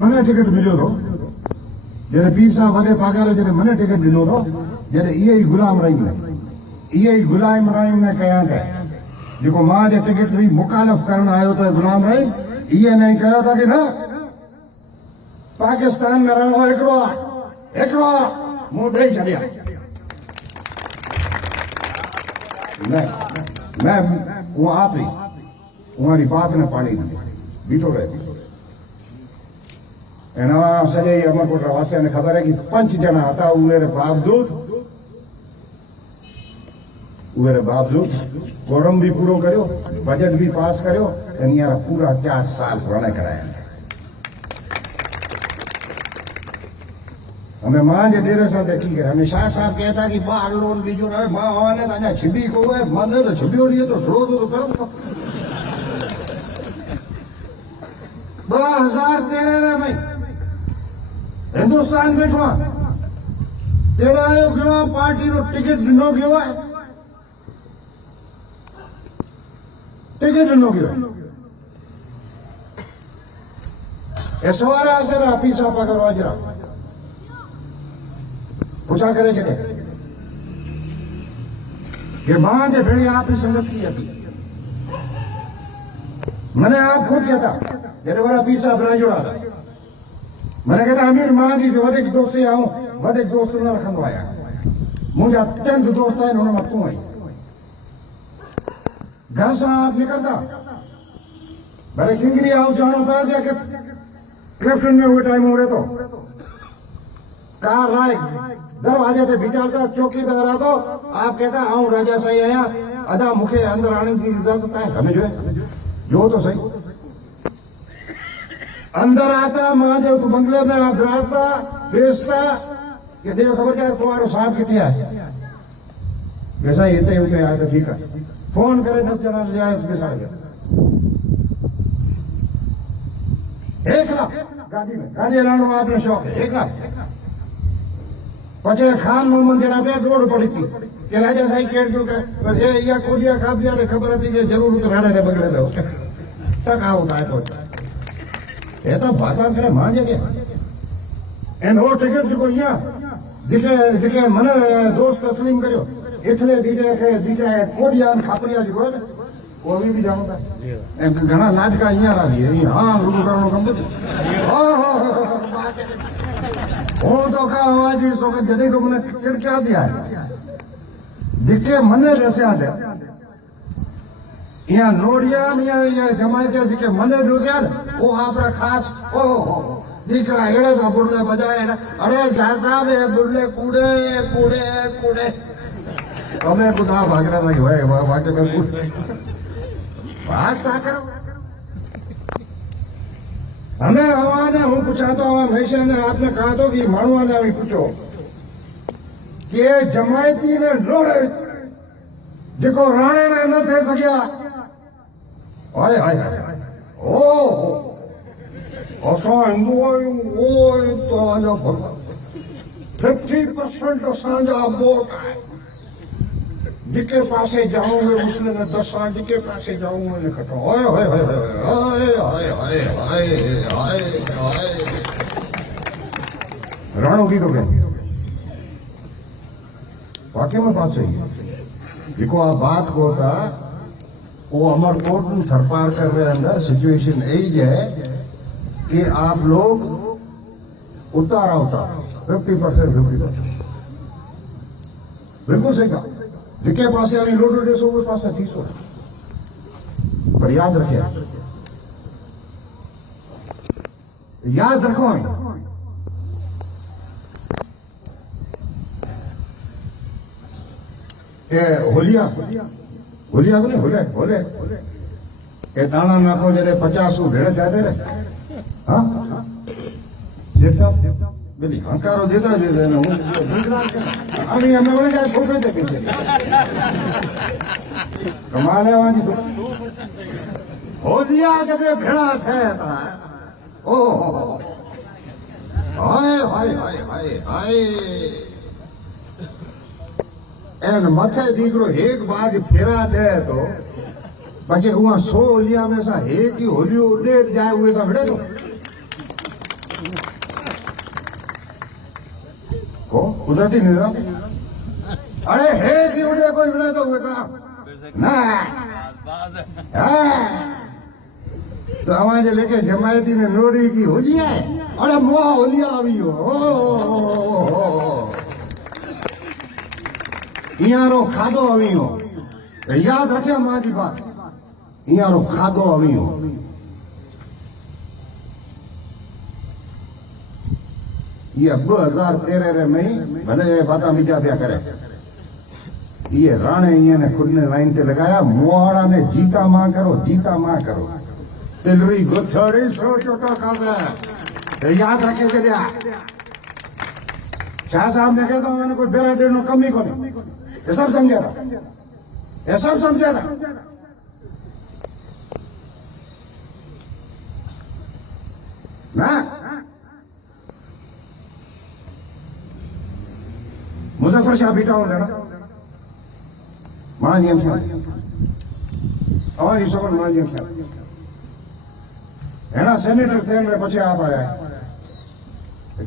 મને ટિકિટ मिलियो तो जैसे पीर साहब वॾे पगार जॾहिं મને टिकट ॾिनो तो जॾहिं इहे ई गुलाम रहीम ने कया थे जेको मां जे टिकट बि मुखालिफ़ करण आयो त गुलाम रहीम इहे न कयो था कि न पाकिस्तान में रहणो हिकिड़ो मूं ॾेई छॾिया मैं वो आप ही उहारी बात न पाणी बीठो रहे सॼे अमरकोट वासियों ने खबर है कि 5 ॼणा था उहे बावजूद कोरम भी पूरो करियो बजट भी पास करियो हींअर पूरा 4 साल रणे कराया हमें मां जे डेरे सां देखी करे हमें शाह साहब कहता कि बाहर लोन ॾिजो रहे मां आने ताजा छिबी को है मन तो छिबियो नहीं तो छोड़ो तो करो 2013 में हिंदुस्तान बैठो तेरा आयो गयो पार्टी रो टिकट ॾिनो गयो है टिकट ॾिनो गयो एसवारा असर ऑफिसा पगार वाजरा पूछा करे छे कि मां जे भेड़े आप संगत की अभी मैंने आप खुद किया था जॾहिं वाला पीर साहब न जोड़ा था मैंने कहता अमीर मां जी वधीक दोस्ती आऊं वधीक दोस्त न रखंदो आहियां मुंहिंजा चंद दोस्त आहिनि हुन मां तूं आई घर सां आप निकरंदा भले खिंगरी हाउस जाणो पए थो कि क्लिफ्टन में उहे टाइम रहे तो कार लाए दरवाजे ते बिचारता चौकीदार तो आप कहता आऊं राजा साईं आया अदा मुखे अंदर आने की इजाजत है हमें जो तो सही अंदर आता मां जो तू बंगले में आप रास्ता बेचता कि देखो खबर क्या तुम्हारो साहब कितने है वैसा ही इतने उठे आया तो ठीक है फोन करे 10 जना ले आए तो बेसा गया 1 लाख गाड़ी लाने आपने शौक है 1 लाख पचे खान मोहम्मद जरा पे डोड़ पड़ी थी कि राजा साईं केड़ जो पर ये या कोडिया खाब दिया ने खबर थी कि जरूर उतर राणे रे बगले में टका होता है तो ये तो बात करे मां जगे एन हो टिकट जो यहाँ दिखे मन दोस्त तस्लीम करियो इथले दीकरा कोडिया खापरिया जो है वो भी जानता है घना नाटका यहाँ लावी है हां रूप करनो कम हो तो का आवाज सो के जदे तो मने चिड़चा दिया है दिखे मने रसिया दे यहाँ नोड़िया या जमायते जिके मने दोसिया वो आपरा खास ओ दिखरा एड़े का बुरले बजाए अरे जासा बे बुरले कूड़े हमें खुदा भागना नहीं होए वाके में कूड़े बात क्या करो हमें हवाने हूँ पूछाता हूँ हमेशा ने आपने कहा तो कि मानवा ने भी पूछो कि जमायती ने लोड़े जिको राणे ने न थे सकिया हाय ओ तो आजो 50% असांजा वोट है जिके पासे जाऊंगे उसने न 10 जिके पासे जाऊंगे न कटो राणो की तो वाकई में बात सही है देखो आप बात को था वो अमरकोट थरपार कर रहे अंदर सिचुएशन यही है कि आप लोग उतारा 50% बिल्कुल सही कहा जिके पास अभी लोडो 150 के पास 300 पर याद रखिए याद रखो होलिया बने होले ए दाना नाखो जरे 50 भेड़े जाते रहे हाँ जेठ साहब बेली हंकारो देता ना अभी हमें बोले जाए छोटे थे पीछे कमाल है वहां जी होलिया जगह भेड़ा थे ओ हाय एन मथे दीकरो एक बाग फेरा दे तो बचे हुआ 100 होलिया में सा एक ही होलियो उड़े जाए हुए सा भेड़े तो को कुदरती निजाम अरे हे की उड़े कोई बड़ा तो हुआ ना तो हमारे लेके जमायती ने नोड़ी की होली है अरे मुआ होलिया अभी हो यारो खादो अभी हो याद रखे मां की बात यारो खादो अभी हो ये 2013 में भले बाता मीजा पिया करे ये राणे ने खुद ने लाइन ते लगाया मोहाड़ा ने जीता मां करो तिलरी गुथड़ी सो चोटा खासा याद रखे जरिया शाह साहब ने कहता मैंने कोई बेरा देनो कमी को नहीं ये सब समझा था ये सब समझा था ना मुजफ्फर शाह बीटा हो जाना महानियम साहब हमारी सबर महानियम साहब है ना सेनेटर थे मेरे बच्चे आप आया है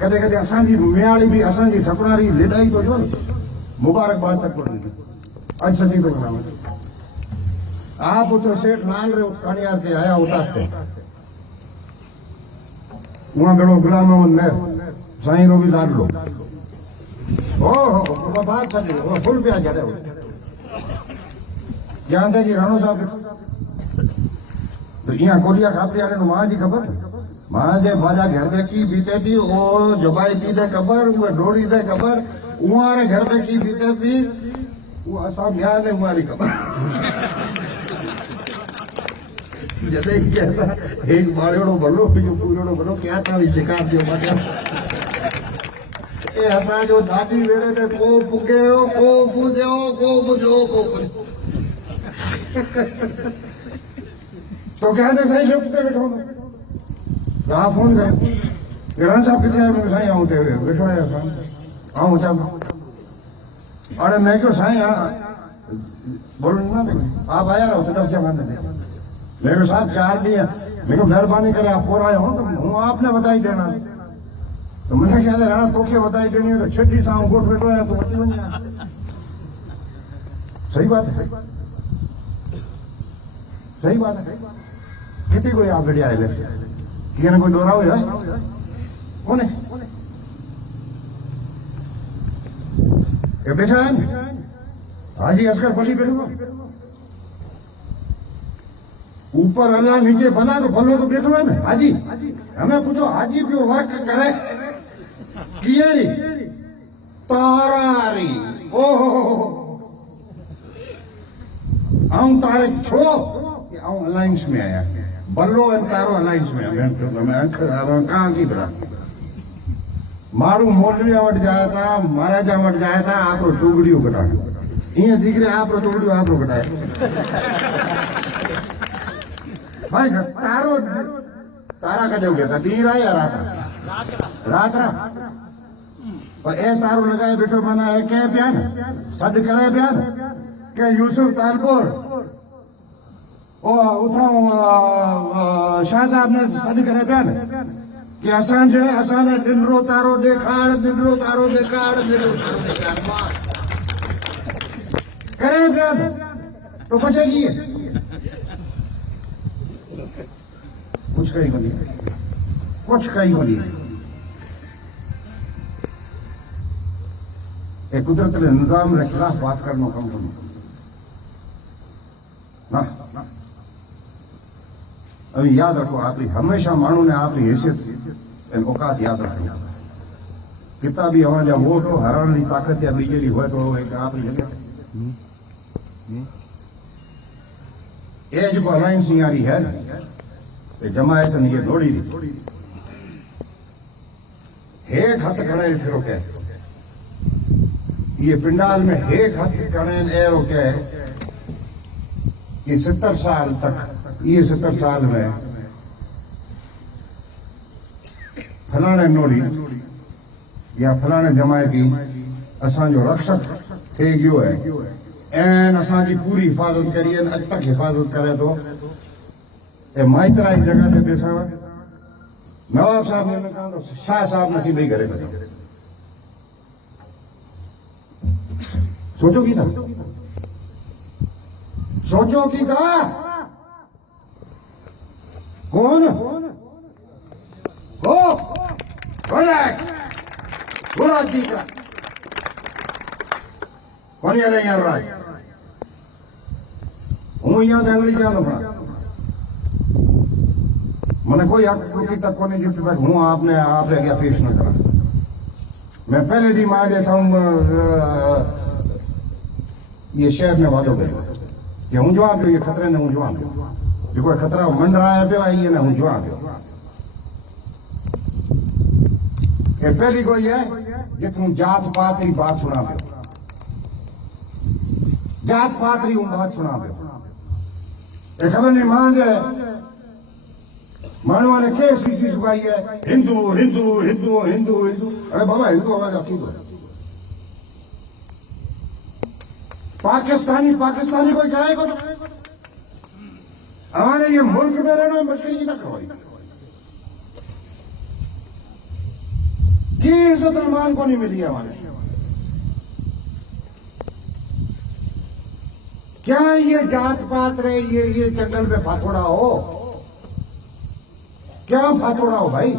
कदे कदे असांजी मियाली भी असांजी थपणारी लिडाई तो जो मुबारकबाद तक पड़ी आज सजी तो नाम आप तो सेठ लाल रे कानियार के आया होता थे वहां बेड़ो गुलाम मोहम्मद मेहर साईं रो भी लाड लो ओ बात चल रही है फुल पे आ जाड़े जानते जी राणो साहब तो यहाँ कोलिया खापरी आने तो मां जी खबर मां जे बाजा घर में की बीते थी ओ जबाई थी दे खबर वो डोरी दे खबर उहारे घर में की बीते थी वो असा म्या ने हमारी खबर जदे कहता एक बाड़ेड़ो भलो जो पूरेड़ो भलो क्या था भी शिकार दियो बाजा ए असा जो दादी वेड़े ते को पुगेयो को पुजो को बुझो को तो कहते सही लिफ्ट ते बैठो कहा फोन करे राणा साहब किथे है मैं साईं आऊं ते बैठो है आऊं चल अरे मैं क्यों साईं बोल ना दे आप आया रहो तो 10 जमा दे मेरे साहब 4 दिन मेरे को मेहरबानी करे आप पोर आए हो तो हूं आपने बताई देना तो मुझे ख्याल है राणा तोखे बताई देनी तो छड्डी सा गोठ बैठो है तो बची वने सही बात है सही बात है कितनी कोई आप बढ़िया है किसी ने कोई डोरा है कौन है ये बैठा है हाजी असगर पली बैठो ऊपर अल्लाह नीचे बना तो भलो तो बैठो है ना हाजी हमें पूछो हाजी पियो वर्क करे कियरी तारारी ओहो आऊं तारे छोड़ो आऊं अलायंस में आया बल्लो एंड तारो अलायंस में मैं कहां की बड़ा मारू मोलविया वट जाया था महाराजा वट जाया था आप रो चुगड़ियों कटा ये दिख रहे आप रो चुगड़ियों आप रो कटाए भाई तारो तारा का जो गया था डीरा या रात पर ए तारो लगाए बैठो मना है क्या प्यान सद करे प्यान के यूसुफ तालपुर ओ उठाओ शाह साहब ने सद करे प्यान कि असान जो है असान दिन रो तारो देखाड़ दिन रो तारो देखाड़ दिन रो तारो देखाड़ करे प्यान तो बचेगी कुछ कहीं बनी कुछ कहीं बनी एक कुदरत ने निजाम के खिलाफ बात करना कम ना अभी याद रखो आपकी हमेशा मानू ने आपकी हैसियत औकात याद रखनी कितना भी हमारा वोट हो हराने की ताकत या बीजेपी हो तो एक आपकी जगह ये जो अलायंस यारी है जमायत ने ये नोड़ी हे खत करे थे रोके ये पिंडाल में हे खत करे ए रोके ये 70 साल तक ये 70 साल में फलाने नोड़ी या फलाने जमायती असांजो रक्षक थे गयो है एन असांजी पूरी हिफाजत करी अज तक हिफाजत करे तो ए माइतरा जगह ते बेसा नवाब साहब ने कहा तो शाह साहब नसीब ही करे सोचो की था सोचो की था कौन हो बुरा दीकरा कौन याद है यार राज हूँ यहाँ अंग्रेजी जानो पड़ा मैंने कोई हक तक को नहीं जितने तक हूँ आपने आप रह गया पेश न करा मैं पहले दिन आ गया था ये शहर में वादो करें कि हूँ जो आप ये खतरे ने हूँ जो आप जो कोई खतरा मन रहा है पे आई ना हूँ जो आप ये पहली कोई है जे तुम जात पात री बात सुना पे जात पात री बात सुना पे ये खबर नहीं मान जाए मानव ने के सीसी सुखाई है हिंदू हिंदू हिंदू हिंदू हिंदू अरे बाबा हिंदू आवाज आपकी दो पाकिस्तानी पाकिस्तानी कोई कराए को हमारे ये मुल्क में रहना मुश्किल की तक होगी की इज्जत मान को नहीं मिली हमारे क्या ये जात पात रहे ये जंगल में फाथोड़ा हो क्या फाथोड़ा हो भाई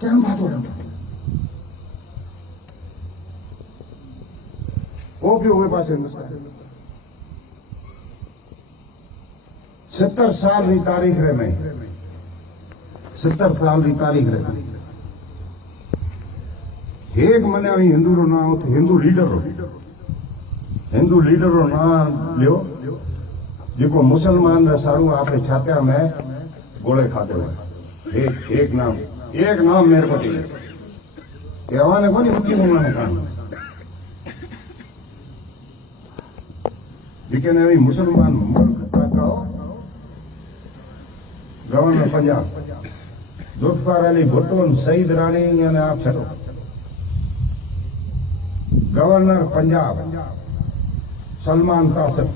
क्या फाथोड़ा वो भी हुए पास हिंदुस्तान 70 साल की तारीख रहे मैं 70 साल की तारीख रहे एक मने हिंदू रो ना हिंदू लीडर रो ना लियो जो मुसलमान सारू आपने छात्या में गोले खाते हुए एक नाम मेरे को चाहिए हवाने को नहीं ऊंची उन्होंने कहा लेकिन अभी मुसलमान मुल्क का गवर्नर पंजाब जुल्फिकार अली भुट्टो सईद रानी यानी आप छो गवर्नर पंजाब सलमान तासिर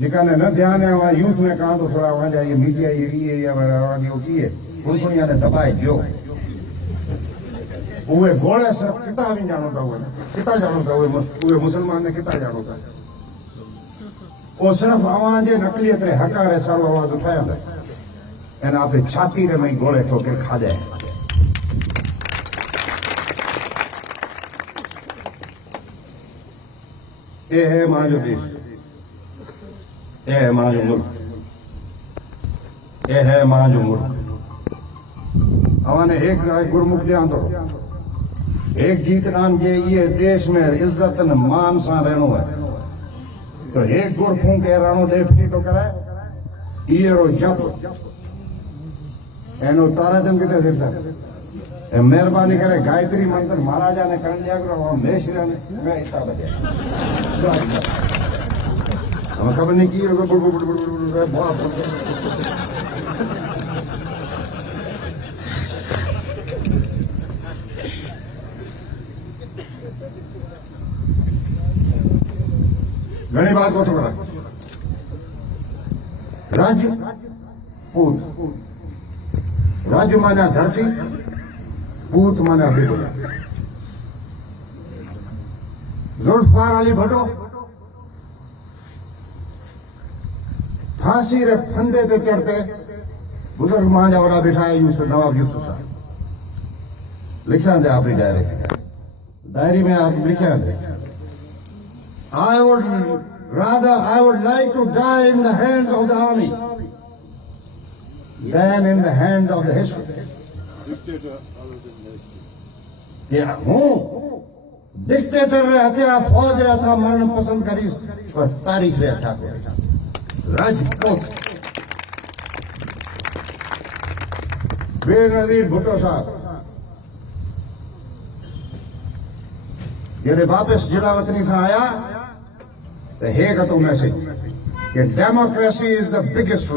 जिका ने न ध्यान है वहां यूथ ने कहा तो थोड़ा वहां जाइए मीडिया ये या जो की है उनको यानी दबाए जो उहे घोड़े से किता भी जानो था किता जानो था उहे मुसलमान ने किता जानो था वो सिर्फ आवाज नकलियत रे हकार है सारो आवाज उठाया था एन आपने छाती रे में घोड़े ठोकर खा जाए ये है मां जो देश ये है मां जो मुल्क ये है मां जो मुल्क हमारे एक गुरमुख दिया तो एक जीत नाम के ये देश में इज्जत न मान सा रहनो है तो एक गुर फूंके राणो डेफटी तो करे ये रो जप एनो तारा दिन किते फिरता मेहरबानी करे गायत्री मंत्र महाराजा ने करण दिया करो मेष ने मैं इतना बजे हमें खबर नहीं की घनी बात को छोड़ा राज्य पूत राज्य माना धरती पूत माना बेटो जुल्फिकार अली भुट्टो फांसी रे फंदे पे चढ़ते बुजुर्ग मां जा बड़ा बैठा है यूसुफ नवाब यूसुफ साहब लिखा दे अपनी डायरी में आप लिखा दे I would like to die in the hands of the army than in the hands of the history. Yeah, dictator रहते फौज रहता मरण पसंद करी पर तारीख रहता राजपूत बेनजीर भुट्टो साहब जैसे वापस जिला वतनी से आया तो है तो मैसेज कि डेमोक्रेसी इज द बिगेस्ट